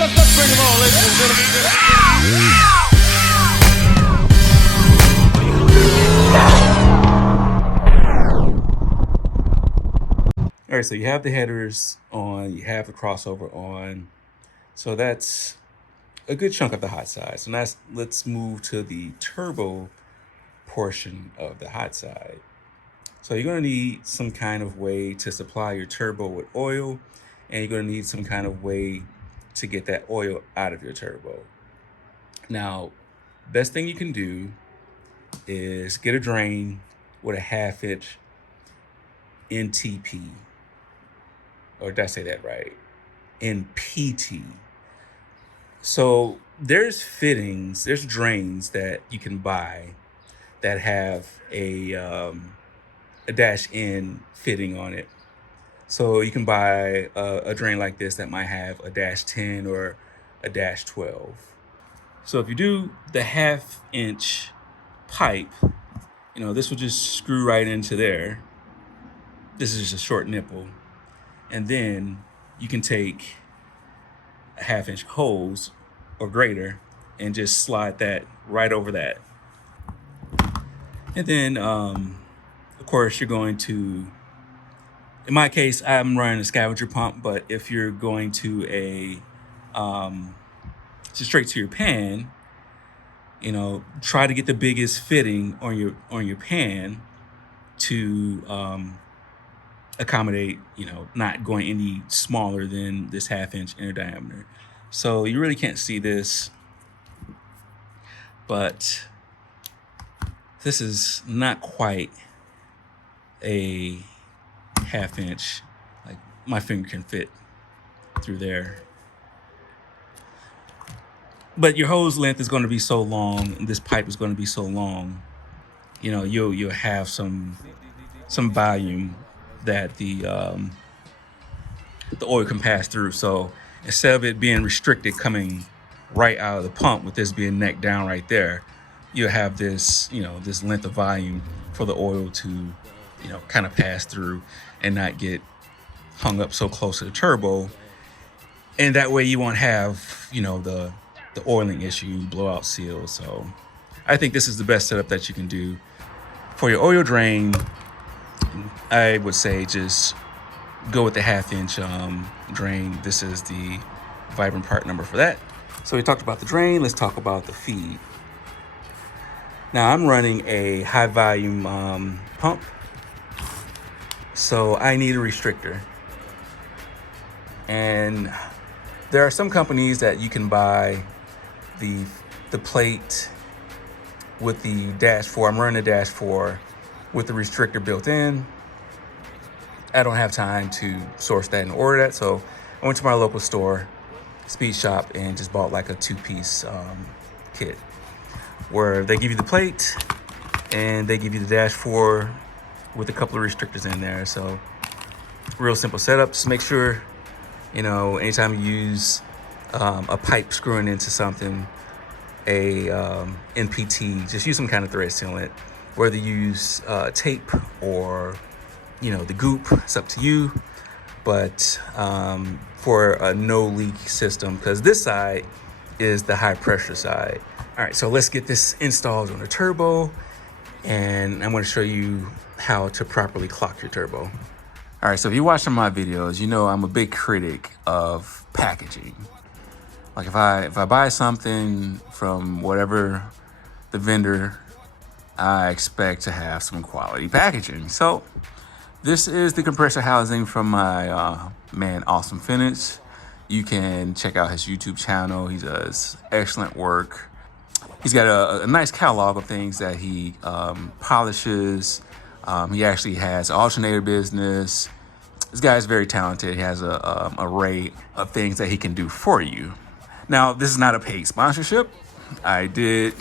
Let's bring them on, ladies and gentlemen. All right, so you have the headers on, you have the crossover on. So that's a good chunk of the hot side. So now let's move to the turbo portion of the hot side. So you're going to need some kind of way to supply your turbo with oil, and you're going to need some kind of way to get that oil out of your turbo. Now, best thing you can do is get a drain with a 1/2 inch NTP, or did I say that right? NPT. So there's fittings, there's drains that you can buy that have a dash N fitting on it. So you can buy a drain like this that might have a dash 10 or a dash 12. So if you do the 1/2 inch pipe, this will just screw right into there. This is just a short nipple. And then you can take a 1/2 inch hose or greater and just slide that right over that. And then, of course, you're going to, in my case, I'm running a scavenger pump, but if you're going to straight to your pan, try to get the biggest fitting on your pan to accommodate, not going any smaller than this 1/2 inch inner diameter. So you really can't see this, but this is not quite a 1/2 inch, like my finger can fit through there. But your hose length is going to be so long, and this pipe is going to be so long, you'll have some volume that the oil can pass through. So instead of it being restricted coming right out of the pump with this being neck down right there, you'll have this, this length of volume for the oil to, kind of pass through and not get hung up so close to the turbo. And that way you won't have, the oiling issue, blowout seal. So I think this is the best setup that you can do. For your oil drain, I would say just go with the 1/2 inch drain. This is the vibrant part number for that. So we talked about the drain, let's talk about the feed. Now I'm running a high volume pump, so I need a restrictor. And there are some companies that you can buy the plate with the dash 4. I'm running a dash 4 with the restrictor built in. I don't have time to source that and order that, so I went to my local store, Speed Shop, and just bought like a 2-piece kit where they give you the plate and they give you the dash 4 with a couple of restrictors in there. So real simple setup. Just make sure, anytime you use a pipe screwing into something, a NPT, just use some kind of thread sealant, whether you use tape or the goop, it's up to you. But for a no leak system, because this side is the high pressure side. All right, so let's get this installed on the turbo, and I'm going to show you how to properly clock your turbo. All right, so if you're watching my videos, I'm a big critic of packaging. Like if I buy something from whatever the vendor, I expect to have some quality packaging. So this is the compressor housing from my man, Awesome Finish. You can check out his YouTube channel. He does excellent work. He's got a nice catalog of things that he polishes. He actually has an alternator business. This guy is very talented. He has an array of things that he can do for you. Now, this is not a paid sponsorship. I did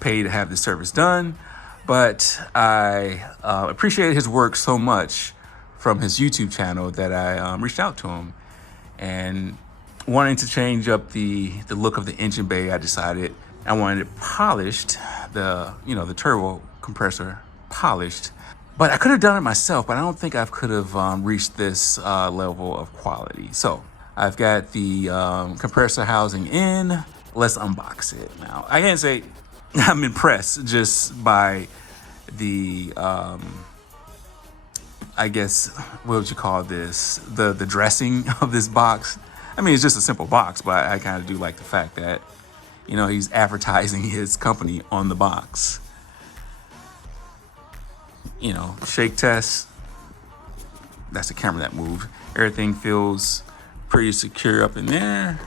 pay to have this service done, but I appreciated his work so much from his YouTube channel that I reached out to him. And wanting to change up the look of the engine bay, I decided I wanted it polished, the turbo compressor polished. But I could have done it myself, but I don't think I could have reached this level of quality. So I've got the compressor housing in. Let's unbox it now. I can't say I'm impressed just by the, I guess, what would you call this? The dressing of this box. I mean, it's just a simple box, but I kind of do like the fact that, you know, he's advertising his company on the box. You know, shake test. That's the camera that moved. Everything feels pretty secure up in there.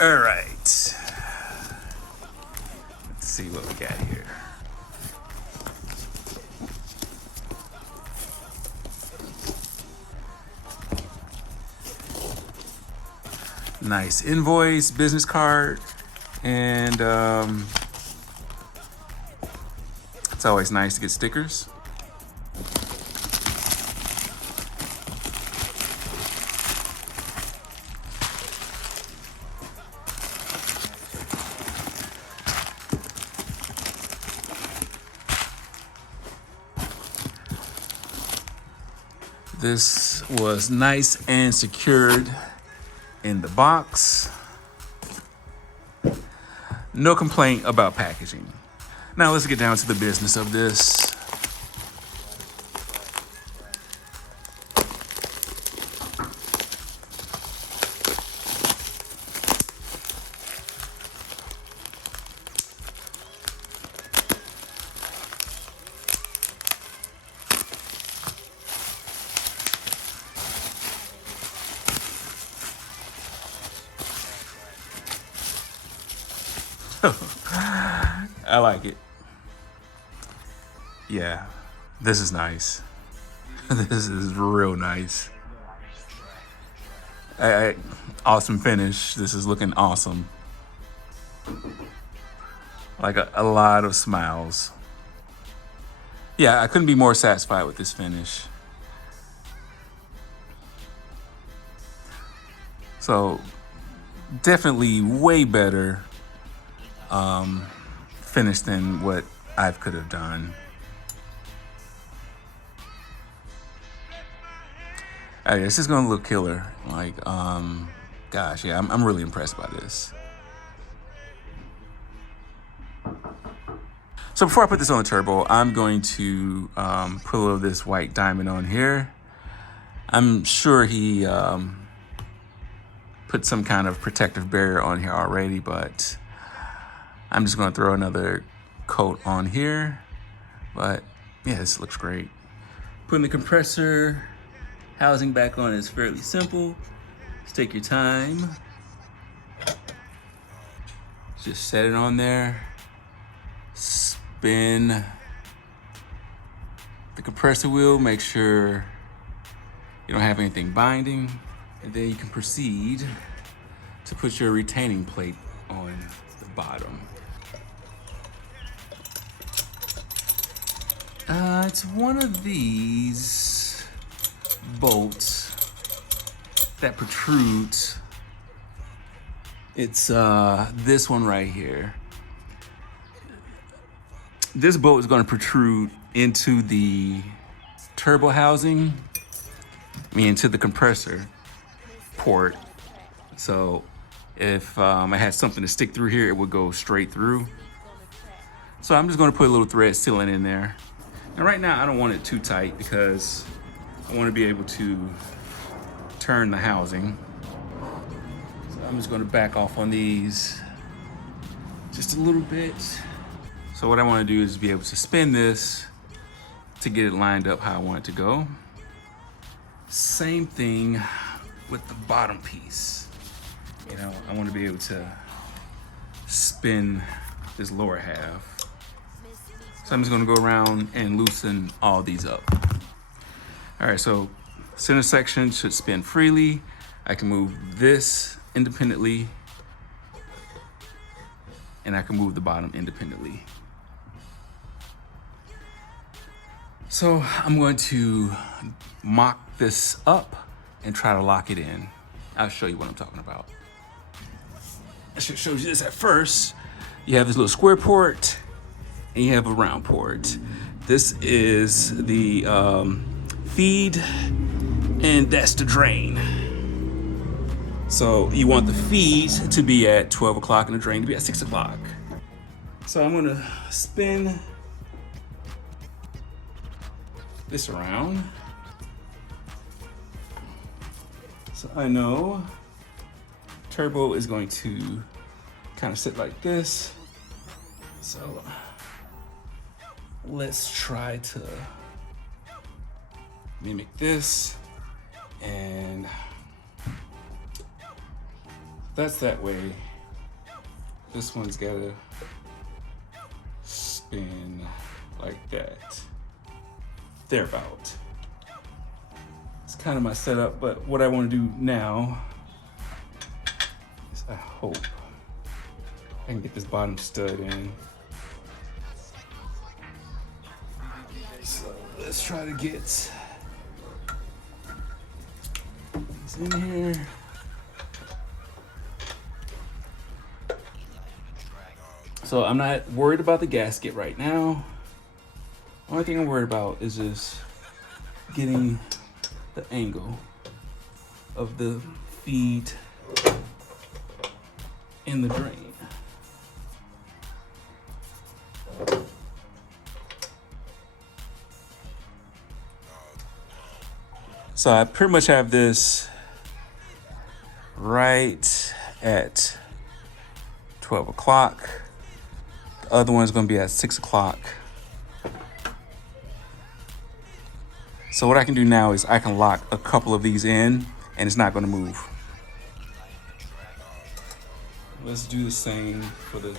All right. Let's see what we got here. Nice invoice, business card, and it's always nice to get stickers. This was nice and secured in the box. No complaint about packaging. Now let's get down to the business of this. I like it. Yeah, this is nice. This is real nice. Awesome finish. This is looking awesome. Like a lot of smiles. Yeah, I couldn't be more satisfied with this finish. So definitely way better finish than what I could have done. All right, this is gonna look killer. Like, gosh, yeah, I'm really impressed by this. So before I put this on the turbo, I'm going to put a little of this white diamond on here. I'm sure he put some kind of protective barrier on here already, but I'm just gonna throw another coat on here. But yeah, this looks great. Putting the compressor housing back on is fairly simple. Just take your time. Just set it on there. Spin the compressor wheel, make sure you don't have anything binding, and then you can proceed to put your retaining plate on the bottom. It's one of these bolts that protrudes. It's this one right here. This bolt is going to protrude into the turbo housing, into the compressor port. So if I had something to stick through here, it would go straight through. So I'm just going to put a little thread sealant in there. And right now I don't want it too tight because I want to be able to turn the housing. So I'm just going to back off on these just a little bit. So what I want to do is be able to spin this to get it lined up how I want it to go. Same thing with the bottom piece. You know, I want to be able to spin this lower half. So I'm just gonna go around and loosen all these up. All right, so center section should spin freely. I can move this independently, and I can move the bottom independently. So I'm going to mock this up and try to lock it in. I'll show you what I'm talking about. I should show you this at first. You have this little square port and you have a round port. This is the feed and that's the drain. So you want the feed to be at 12 o'clock and the drain to be at 6 o'clock. So I'm gonna spin this around. So I know turbo is going to kind of sit like this. So let's try to mimic this, and that's that way. This one's gotta spin like that. Thereabout. It's kind of my setup, but what I want to do now is I hope I can get this bottom stud in. So let's try to get these in here. So I'm not worried about the gasket right now. Only thing I'm worried about is just getting the angle of the feed in the drain. So I pretty much have this right at 12 o'clock. The other one's gonna be at 6 o'clock. So what I can do now is I can lock a couple of these in and it's not gonna move. Let's do the same for the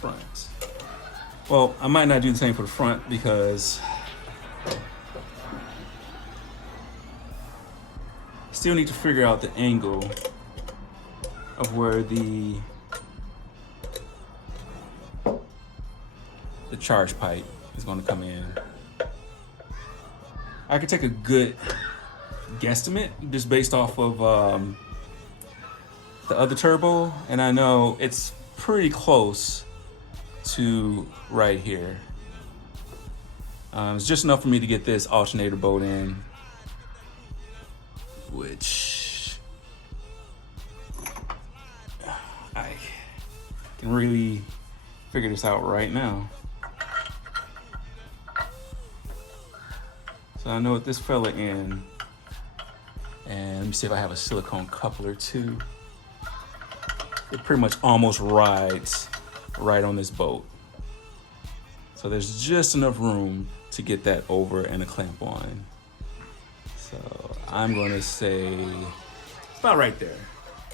front. Well, I might not do the same for the front because I still need to figure out the angle of where the charge pipe is gonna come in. I could take a good guesstimate just based off of the other turbo, and I know it's pretty close to right here. It's just enough for me to get this alternator bolt in, which I can really figure this out right now. So I know what this fella in, and let me see if I have a silicone coupler too. It pretty much almost rides right on this bolt. So there's just enough room to get that over and a clamp on. So I'm gonna say it's about right there.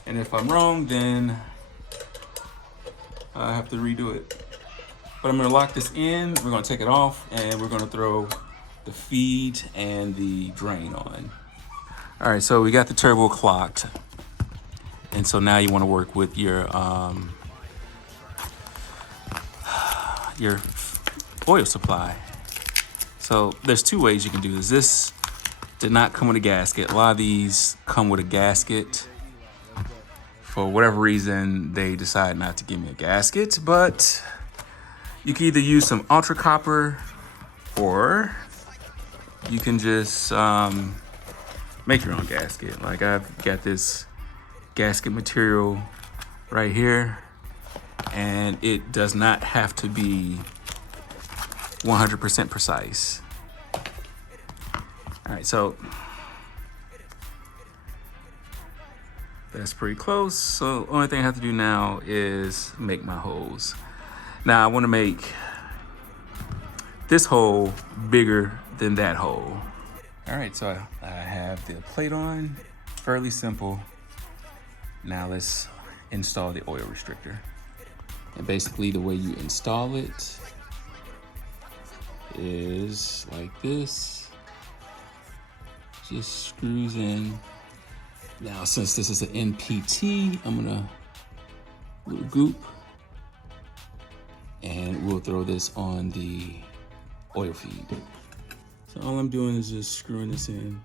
And if I'm wrong, then I have to redo it. But I'm gonna lock this in, we're gonna take it off, and we're gonna throw the feed and the drain on. All right, so we got the turbo clocked. And so now you wanna work with your oil supply. So there's two ways you can do this. This did not come with a gasket. A lot of these come with a gasket. For whatever reason, they decide not to give me a gasket, but you can either use some ultra copper or you can just make your own gasket. Like I've got this gasket material right here, and it does not have to be 100% precise. All right, so that's pretty close. So only thing I have to do now is make my holes. Now I want to make this hole bigger than that hole. All right, so I have the plate on, fairly simple. Now let's install the oil restrictor. And basically the way you install it is like this. Just screws in. Now, since this is an NPT, I'm gonna little goop, and we'll throw this on the oil feed. So all I'm doing is just screwing this in.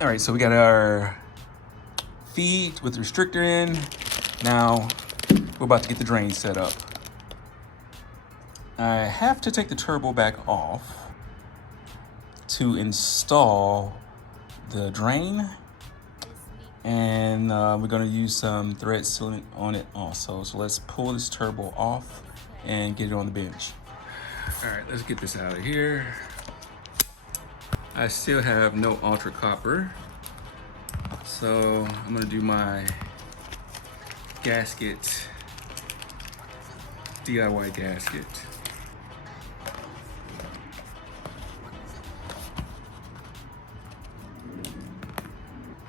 All right, so we got our feed with the restrictor in. Now we're about to get the drain set up. I have to take the turbo back off to install the drain, and we're gonna use some thread sealant on it also. So let's pull this turbo off and get it on the bench. All right, let's get this out of here. I still have no ultra copper, so I'm gonna do my gasket, DIY gasket.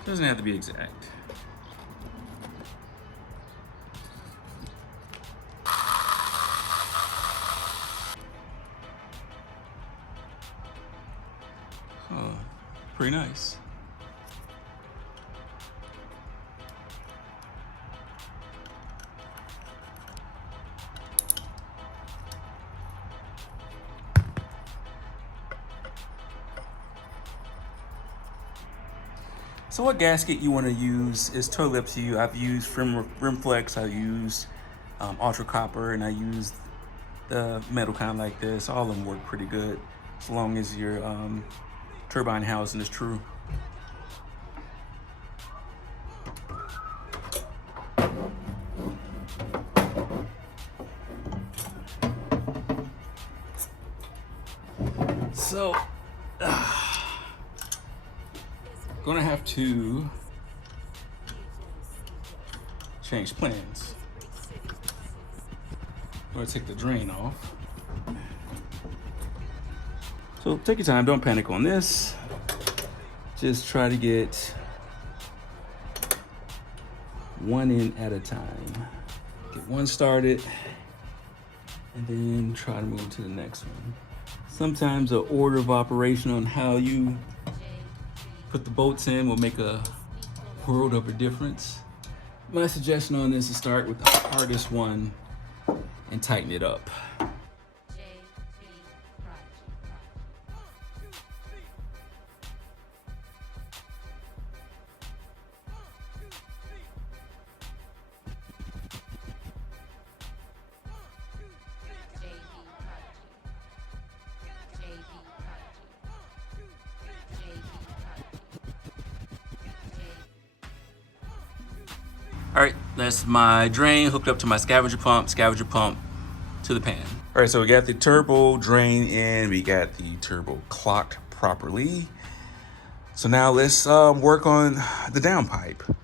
Doesn't have to be exact. Oh, pretty nice. So what gasket you want to use is totally up to you. I've used Rimflex, I've used Ultra Copper, and I used the metal kind like this. All of them work pretty good as long as your turbine housing is true. So gonna have to change plans. I'm gonna take the drain off. So take your time, don't panic on this. Just try to get one in at a time. Get one started and then try to move to the next one. Sometimes the order of operation on how you put the bolts in will make a world of a difference. My suggestion on this is start with the hardest one and tighten it up. All right, that's my drain hooked up to my scavenger pump to the pan. All right, so we got the turbo drain in, we got the turbo clocked properly. So now let's work on the downpipe.